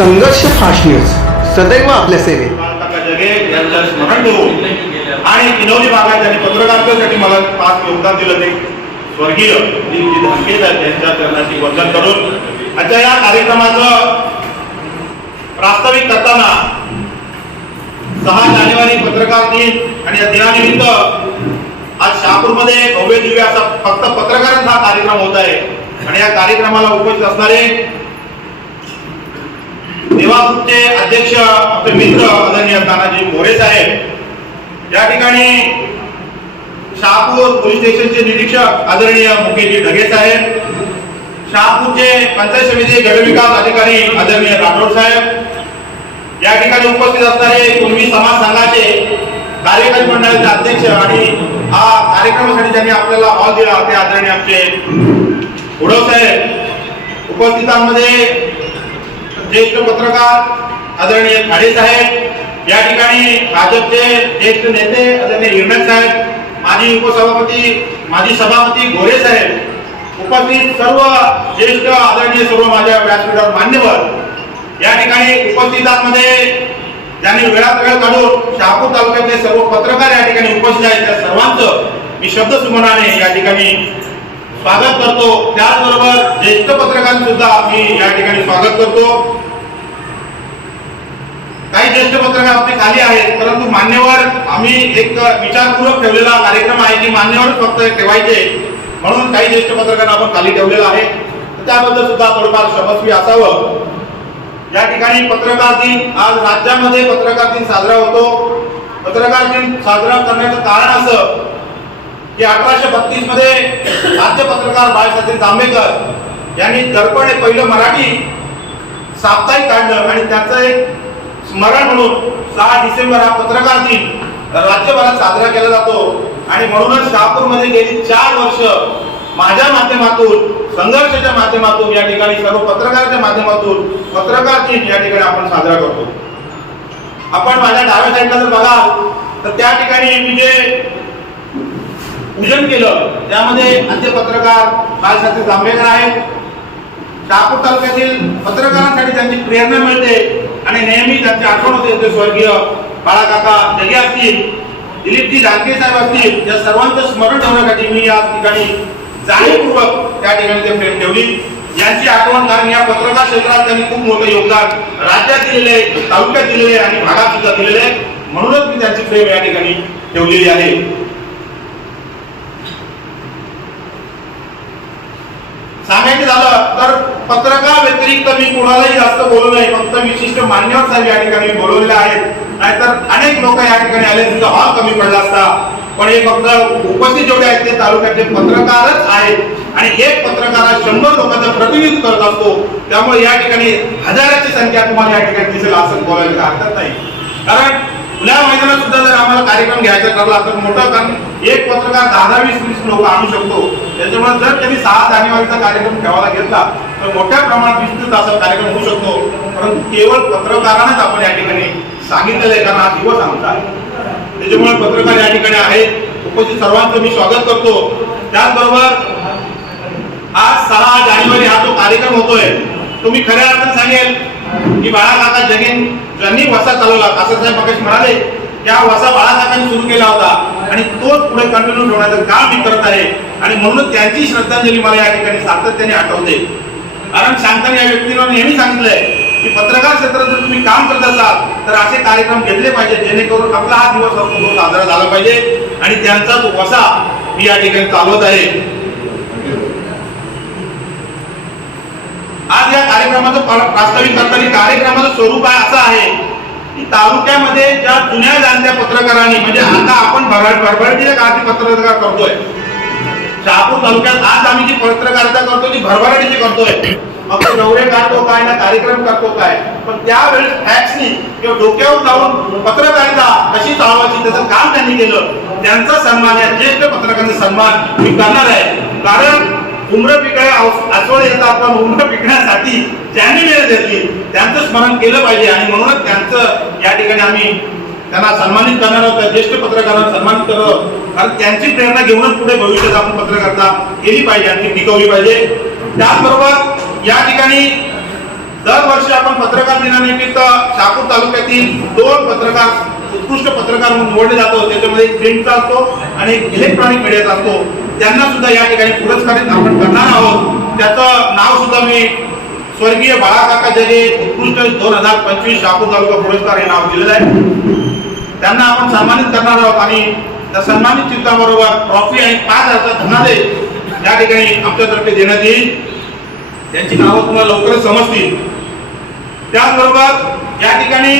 संघर्ष fast news सदैव आपल्या सेवेत. जगे यांचं स्मरण ठेवून आणि किनवली भागात त्यांनी पत्रकारितेसाठी मला खास योगदान दिलं ते स्वर्गीय दिलीपजी धनगे यांच्या चरणाशी वंदन करून आजच्या या कार्यक्रमाचं प्रास्ताविक करताना 6 जानेवारी पत्रकार दिन आणि या दिनानिमित्त आज शहापूरमध्ये भव्य दिव्य असा फक्त पत्रकारांचा कार्यक्रम होत आहे आणि या कार्यक्रमाला उपस्थित असणारे निवासचे अध्यक्ष आपले मित्र आदरणीय तानाजी मोरे साहेब, या ठिकाणी शहापूर पोलीस स्टेशनचे निरीक्षक आदरणीय मुकेशजी ढगे साहेब, शहापूरचे पंचायत समिती गटविकास अधिकारी आदरणीय राठोड साहेब, या ठिकाणी उपस्थित असणारे कुणबी समाज संघाचे कार्यकारी मंडळाचे अध्यक्ष आणि हा कार्यक्रमासाठी ज्यांनी आपल्याला हॉल दिला ते आदरणीय आमचे उडव साहेब, उपस्थितांमध्ये ज्येष्ठ पत्रकार आदरणीय खाडे साहेब, या ठिकाणी भाजपचे ज्येष्ठ नेते आदरणीय हिरण्य साहेब, माजी उपसभापती माजी सभापती गोरे साहेब, उपस्थित सर्व ज्येष्ठ आदरणीय सर्व माझ्या व्यासपीठावर मान्यवर, या ठिकाणी उपस्थितांमध्ये ज्यांनी वेळात वेळ काढून शहापूर तालुक्यातले सर्व पत्रकार या ठिकाणी उपस्थित आहेत त्या सर्वांचं मी शब्दसुमनाने या ठिकाणी स्वागत करतो. त्याचबरोबर ज्येष्ठ पत्रकार सुद्धा मी या ठिकाणी स्वागत करतो. काही ज्येष्ठ पत्रकार आपले खाली आहेत, परंतु मान्यवर आम्ही एक विचारपूर्वक ठेवलेला कार्यक्रम आहे की मान्यवर फक्त ठेवायचे, म्हणून काही ज्येष्ठ पत्रकार आपण खाली ठेवलेला आहे. त्याबद्दल सुद्धा थोडंफार क्षमस्वी असावं. या ठिकाणी पत्रकार दिन, आज राज्यामध्ये पत्रकार दिन साजरा होतो. पत्रकार दिन साजरा करण्याचं कारण असं की 1832 मध्ये राज्य पत्रकार बाळशास्त्री जांभेकर यांनी दर्पण हे पहिलं मराठी साप्ताहिक काढलं आणि त्याचं एक स्मरण म्हणून 6 डिसेंबर हा पत्रकार दिन राज्यभरात साजरा केला जातो. आणि म्हणूनच शहापूरमध्ये गेली 4 वर्ष माझ्या माध्यमातून, संघर्षाच्या माध्यमातून, या ठिकाणी सर्व पत्रकारांच्या माध्यमातून पत्रकार दिन या ठिकाणी आपण साजरा करतो. आपण माझ्या डाव्या साईडला जर बघाल तर त्या ठिकाणी मी जे पूजन केलं त्यामध्ये आद्य पत्रकार बाळशास्त्री जांभेकर आहेत. शहापूर तालुक्यातील पत्रकारांसाठी त्यांची प्रेरणा मिळते आणि नेहमी त्यांची आठवण होते. स्वर्गीय बाळाकाका जगे असतील, दिलीपजी धनगे साहेब असतील, या सर्वांचं स्मरण ठेवण्यासाठी मी या ठिकाणी जाणीवपूर्वक त्या ठिकाणी ते प्रेम ठेवली. यांची आठवण, कारण या पत्रकार क्षेत्रात त्यांनी खूप मोठं योगदान राज्यात दिलेले आहे, तालुक्यात दिलेले आहे आणि भागात सुद्धा दिलेले आहे, म्हणूनच मी त्यांची प्रेम या ठिकाणी ठेवलेली आहे. सांगायचं झालं तर पत्रकार व्यतिरिक्त मी कोणालाही जास्त बोलू नये, फक्त विशिष्ट मान्यवर साहेब या ठिकाणी बोलवलेले आहेत. नाहीतर अनेक लोक या ठिकाणी आले, तुझा हॉल कमी पडला असता. पण हे फक्त उपस्थित जेवढे आहेत ते तालुक्यातले पत्रकारच आहेत आणि एक पत्रकार 100 लोकांचं प्रतिनिधित्व करत असतो. त्यामुळे या ठिकाणी हजाराची संख्या तुम्हाला या ठिकाणी दिसेल असं बोलायला हरकत नाही. कारण खुल्या मैदानात सुद्धा जर आम्हाला कार्यक्रम घ्यायचा ठरला तर मोठं, कारण एक पत्रकार 10-20 लोक आणू शकतो. त्याच्यामुळे जर त्यांनी 6 जानेवारीचा कार्यक्रम ठेवायला घेतला तर मोठ्या प्रमाणात विस्तृत असा कार्यक्रम होऊ शकतो. परंतु केवळ पत्रकारांनाच आपण या ठिकाणी सांगितलेलं आहे, कारण हा दिवस आमचा आहे. त्याच्यामुळे पत्रकार या ठिकाणी आहेत. उपस्थित सर्वांचं मी स्वागत करतो. त्याचबरोबर आज 6 जानेवारी हा जो कार्यक्रम होतोय तो मी खऱ्या अर्थाने सांगेल की बाळाकाका जगे ज्यांनी वसा चालवला, असं साहेब मगाशी म्हणाले, त्या वसा बाळाकाकांनी सुरू केला होता आणि तोच पुढे कंटिन्यू ठेवण्याचं काम मी करत आहे. आणि म्हणून त्यांची श्रद्धांजली मला या ठिकाणी सातत्याने आठवते. कारण सांगताना या व्यक्तीने नेहमी सांगितलंय की पत्रकार क्षेत्रात जर तुम्ही काम करत असाल तर असे कार्यक्रम घेतले पाहिजे, जेणेकरून आपला हा दिवस असतो साजरा झाला पाहिजे. आणि त्यांचा तो वसा मी या ठिकाणी चालवत आहे. आज या कार्यक्रमाचं प्रास्ताविक करताना कार्यक्रमाचं स्वरूप असं आहे की तालुक्यामध्ये ज्या जुन्या जाणत्या पत्रकारांनी, म्हणजे आता आपण भरभराटीच्या काळाची पत्रकार करतोय शहापूर तालुक्यात, आज आम्ही जी पत्रकारिता करतो ती भरभराटीची करतोय. फक्त दौरे काढतो काय ना, कार्यक्रम करतो काय, पण त्यावेळेस फॅक्सनी किंवा डोक्यावर जाऊन पत्रकारिता कशी चालवायची त्याचं काम त्यांनी केलं. त्यांचा सन्मान, या ज्येष्ठ पत्रकारांचा सन्मान मी करणार आहे. कारण उमर पिकळ्या आसवड येतात, पण उमर पिकण्यासाठी ज्यांनी मेहनत घेतली त्यांचं स्मरण केलं पाहिजे. आणि म्हणूनच त्यांचं या ठिकाणी आम्ही त्यांना सन्मानित करणार आहोत, ज्येष्ठ पत्रकारांना सन्मानित करणार आहोत. कारण त्यांची प्रेरणा घेऊनच पुढे भविष्यात आपण पत्रकारिता केली पाहिजे आणि टिकवली पाहिजे. त्याचबरोबर या ठिकाणी दरवर्षी आपण पत्रकार दिनानिमित्त शहापूर तालुक्यातील 2 पत्रकार उत्कृष्ट पत्रकार म्हणून निवडले जातो. त्याच्यामध्ये प्रिंटचा असतो आणि इलेक्ट्रॉनिक मीडियाचा असतो. त्यांना सुद्धा या ठिकाणी पुरस्कारित आपण करणार आहोत. त्याचं नाव सुद्धा मी स्वर्गीय बाळाकाका जगे उत्कृष्ट 2025 शहापूर तालुका पुरस्कार हे नाव दिलेलं आहे. त्यांना आपण सन्मानित करणार आहोत आणि त्या सन्मानित चित्राबरोबर ट्रॉफी आणि 5,000चा धनादेश या ठिकाणी आमच्यातर्फे देण्यात येईल. त्यांची नावं तुम्हाला लवकरच समजतील. त्याचबरोबर या ठिकाणी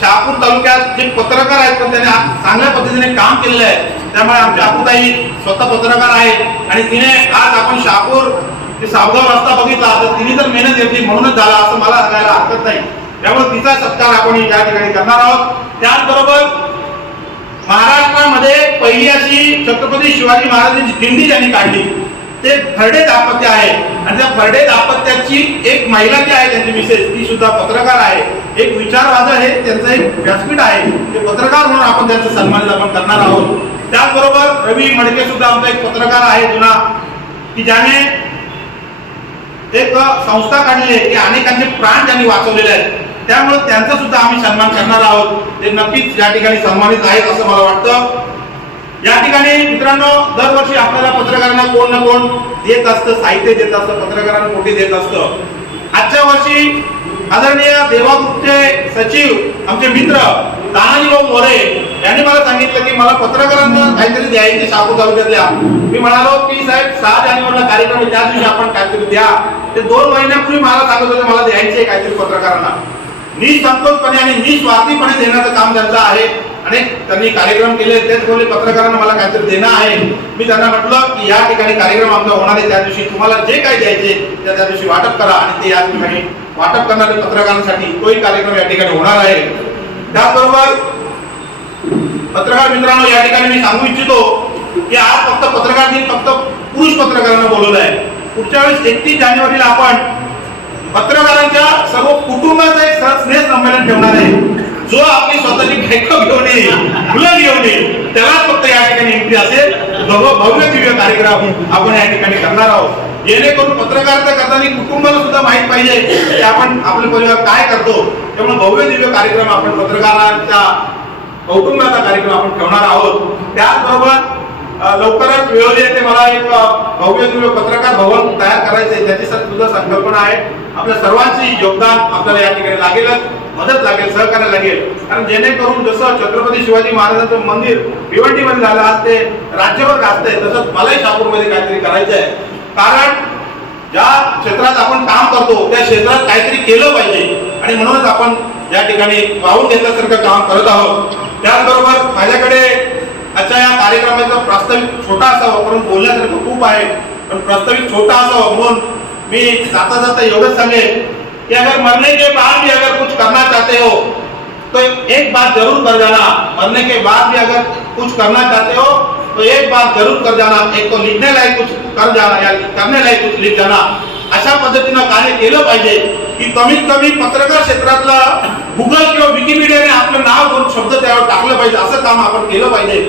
शहापूर तालुक्यात जे पत्रकार आहेत पण त्यांनी चांगल्या पद्धतीने काम केलेलं आहे. त्यामुळे आमची अपुताई स्वतः पत्रकार आहे आणि तिने आज आपण शहापूर ते सावगाव रस्ता बघितला तर तिने तर मेहनत घेतली म्हणूनच झाला असं मला सांगायला हरकत नाही. त्यामुळे तिचा सत्कार आपण या ठिकाणी करणार आहोत. त्याचबरोबर महाराष्ट्रामध्ये पहिली अशी छत्रपती शिवाजी महाराजांची दिंडी त्यांनी काढली ते फरडे दाम्पत्य आहे आणि त्या फरडे दाम्पत्याची एक महिला जी आहे त्यांची मिसेस ती सुद्धा पत्रकार आहे. एक विचारवाद हे त्यांचं एक व्यासपीठ आहे. ते पत्रकार म्हणून आपण त्यांचा सन्मान आपण करणार आहोत. त्याचबरोबर रवी मडके सुद्धा आमचा एक पत्रकार आहे जुना की ज्याने एक संस्था काढली आहे की अनेकांचे प्राण त्यांनी वाचवलेले आहेत. त्यामुळे त्यांचा सुद्धा आम्ही सन्मान करणार आहोत. ते नक्कीच या ठिकाणी सन्मानित आहेत असं मला वाटतं. या ठिकाणी मित्रांनो दरवर्षी आपल्याला पत्रकारांना कोण ना कोण देत असतं, साहित्य देत असतं, पत्रकारांना मोठी देत असतं. आजच्या वर्षी आदरणीय देवाग्रुपचे सचिव आमचे मित्र तानाजी भाऊ मोरे यांनी मला सांगितलं की मला पत्रकारांना काहीतरी द्यायचे शहापूर तालुक्यातल्या. मी म्हणालो की साहेब 6 जानेवारीला कार्यक्रम आहे त्या दिवशी आपण काहीतरी द्या. ते 2 महिन्यापूर्वी मला सांगत होते मला द्यायचे काहीतरी पत्रकारांना. निसंकोचपणे आणि निस्वार्थीपणे देण्याचं काम त्यांचं आहे. अनेक त्यांनी कार्यक्रम केले. तेच बोलले पत्रकारांना मला काहीतरी देणं आहे. मी त्यांना म्हटलं की या ठिकाणी कार्यक्रम आमचा होणार आहे त्या दिवशी तुम्हाला जे काही द्यायचे त्या दिवशी वाटप करा आणि ते या ठिकाणी वाटप करणारे पत्रकारांसाठी तोही कार्यक्रम या ठिकाणी होणार आहे. त्याचबरोबर पत्रकार मित्रांनो या ठिकाणी मी सांगू इच्छितो की आज फक्त पत्रकार दिन फक्त पुरुष पत्रकारांना बोलवलं आहे. पुढच्या वेळेस 31 जानेवारीला आपण पत्रकारांच्या सर्व कुटुंबाचं एक स्नेह संमेलन ठेवणार आहे. जो आपली स्वतःची बायको घेऊन येईल, मुलं घेऊन येईल त्यालाच फक्त या ठिकाणी एंट्री असेल. भव्य दिव्य कार्यक्रम आपण या ठिकाणी करणार आहोत. जेणेकरून पत्रकारिता करताना कुटुंबाला सुद्धा माहित पाहिजे की आपण आपले परिवार काय करतो. त्यामुळे भव्य दिव्य कार्यक्रम आपण पत्रकारांच्या कौटुंबाचा कार्यक्रम आपण ठेवणार आहोत. त्याचबरोबर लवकरच वेळोवेळी येते मला एक भव्य दिव्य पत्रकार भवन तयार करायचं आहे. त्याची सुद्धा संकल्पना आहे. आपल्या सर्वांची योगदान आपल्याला या ठिकाणी लागेलच, मदत लागेल, सहकार्य लागेल. कारण जेणेकरून जसं छत्रपती शिवाजी महाराजांचं मंदिर भिवंडीमध्ये झालं आज ते राज्यभर गाजतंय तसंच मलाही शहापूरमध्ये काहीतरी करायचं आहे. कारण ज्या क्षेत्रात आपण काम करतो त्या क्षेत्रात काहीतरी केलं पाहिजे आणि म्हणूनच आपण या ठिकाणी वाहून घेतल्यासारखं काम करत आहोत. त्याचबरोबर माझ्याकडे आजच्या या कार्यक्रमाचा प्रास्ताविक छोटा असावा परंतु बोलण्यासारखं खूप आहे. पण प्रास्ताविक छोटा असावा म्हणून मी जाता जाता एवढंच सांगेन कि अगर मरने के बाद भी अगर कुछ करना चाहते हो तो एक बात जरूर कर जाना. मरने के बाद भी अगर कुछ करना चाहते हो तो एक बात जरूर कर जाना. एक तो लिखने लायक कुछ कर जाना या करने लायक कुछ लिख जाना. अशा पद्धतीनं कार्य केलं पाहिजे की कमीत कमी पत्रकार क्षेत्रातला गुगल किंवा विकिपीडियाने आपलं नाव दोन शब्द त्यावर टाकलं पाहिजे. असं काम आपण केलं पाहिजे.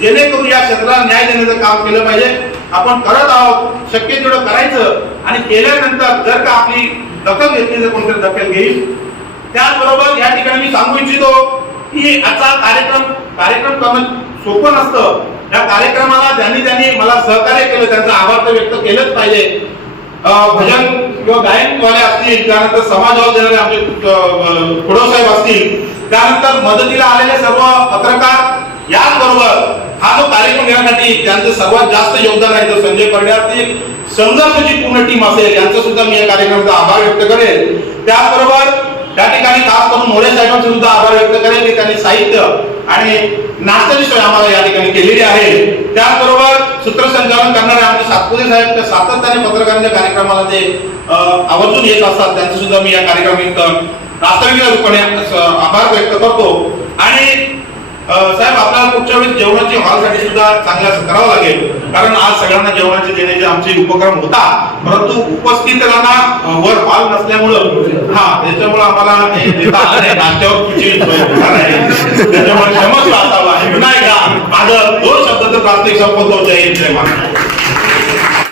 जेणेकरून या क्षेत्राला न्याय देण्याचं काम केलं पाहिजे. आपण करत आहोत. शक्य तेवढं करायचं आणि केल्यानंतर जर का आपली दखल घेतली तर कोणतरी दखल घेईल. त्याचबरोबर या ठिकाणी मी सांगू इच्छितो की आजचा कार्यक्रम करणं सोपं नसतं. या कार्यक्रमाला ज्यांनी मला सहकार्य केलं त्यांचा आभार तर व्यक्त केलंच पाहिजे. भजन किंवा गायनवाले असतील, त्यानंतर समाजावर देणारे आमचे खुडो साहेब असतील, त्यानंतर मदतीला आलेले सर्व पत्रकार, याचबरोबर हा जो कार्यक्रम घेण्यासाठी ज्यांचं सर्वात जास्त योगदान आहे तर संजय परडे असतील, संघर्षाची पूर्ण टीम असेल यांचं सुद्धा मी या कार्यक्रमाचा आभार व्यक्त करेल. त्याचबरोबर त्या ठिकाणी खास करून मोरे साहेबांचे सुद्धा आभार व्यक्त करेल की त्यांनी साहित्य आणि नाश्त्याची सोय आम्हाला या ठिकाणी केलेली आहे. त्याचबरोबर सूत्रसंचालन करणारे आमचे सातपुते साहेब त्या सातत्याने पत्रकारांच्या कार्यक्रमाला ते आवर्जून येत असतात. त्यांचं सुद्धा मी या कार्यक्रमात वास्तविक रूपाने आभार व्यक्त करतो. आणि साहेब आपल्याला पुढच्या वेळेस जेवणाची हॉलसाठी सुद्धा चांगला करावं लागेल. कारण आज सगळ्यांना जेवणाचे देण्याचे आमचे उपक्रम होता परंतु उपस्थितांना वर हॉल नसल्यामुळं त्याच्यामुळे आम्हाला देता आलं नाही. नाश्त्यावर पुढची त्याच्यामुळे क्षमस्व असावा. पुन्हा एकदा माझं 2 शब्दाचं प्रास्ताविक संपवतो. जय हिंद जय महाराष्ट्र.